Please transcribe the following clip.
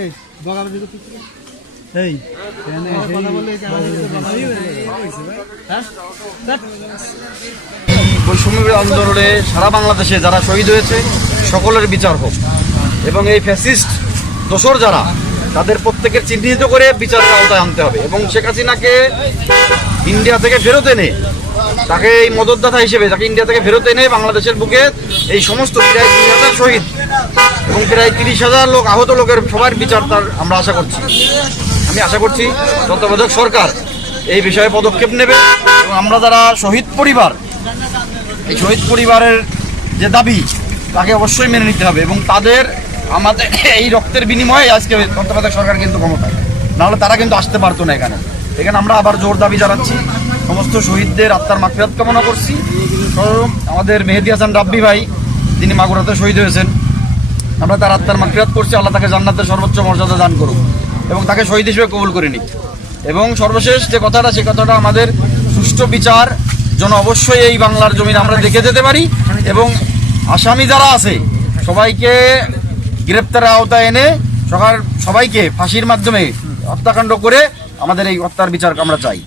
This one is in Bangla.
এই বগার দিকে এই কথা বলে বৈষম্য আন্দোলনে সারা বাংলাদেশে যারা শহীদ হয়েছে সকলের বিচার হোক এবং এই ফ্যাসিস্ট দোসর যারা তাদের প্রত্যেকের চিহ্নিত করে বিচারের আওতায় আনতে হবে এবং শেখ হাসিনাকে ইন্ডিয়া থেকে ফেরত এনে তাকে এই মদতদাতা হিসেবে তাকে ইন্ডিয়া থেকে ফেরত এনে বাংলাদেশের বুকে এই সমস্ত প্রায় ২০০০ শহীদ এবং প্রায় ৩০,০০০ লোক আহত লোকের সবার বিচার তার আমরা আশা করছি। আমি আশা করছি তত্ত্বাবধায়ক সরকার এই বিষয়ে পদক্ষেপ নেবে এবং আমরা যারা শহীদ পরিবার এই শহীদ পরিবারের যে দাবি তাকে অবশ্যই মেনে নিতে হবে এবং তাদের আমাদের এই রক্তের বিনিময়ে আজকে তত্ত্বাবধায়ক সরকার কিন্তু ক্ষমতায়, নাহলে তারা কিন্তু আসতে পারতো না এখানে। আমরা আবার জোর দাবি জানাচ্ছি, সমস্ত শহীদদের আত্মার মাগফিরাত কামনা করছি। আমাদের মেহেদী হাসান রাব্বি ভাই যিনি মাগুরাতে শহীদ হয়েছেন, আমরা তার আত্মার মাগফিরাত করছি, আল্লাহ তাকে জান্নাতের সর্বোচ্চ মর্যাদা দান করুক এবং তাকে শহীদ হিসেবে কবুল করে নিক। এবং সর্বশেষ যে কথাটা, সে কথাটা আমাদের সুষ্ঠু বিচার যেন অবশ্যই এই বাংলার জমিন আমরা দেখে যেতে পারি এবং আসামি যারা আছে সবাইকে গ্রেপ্তারের আওতায় এনে সবাইকে ফাঁসির মাধ্যমে হত্যাকাণ্ড করে আমাদের এই হত্যার বিচার আমরা চাই।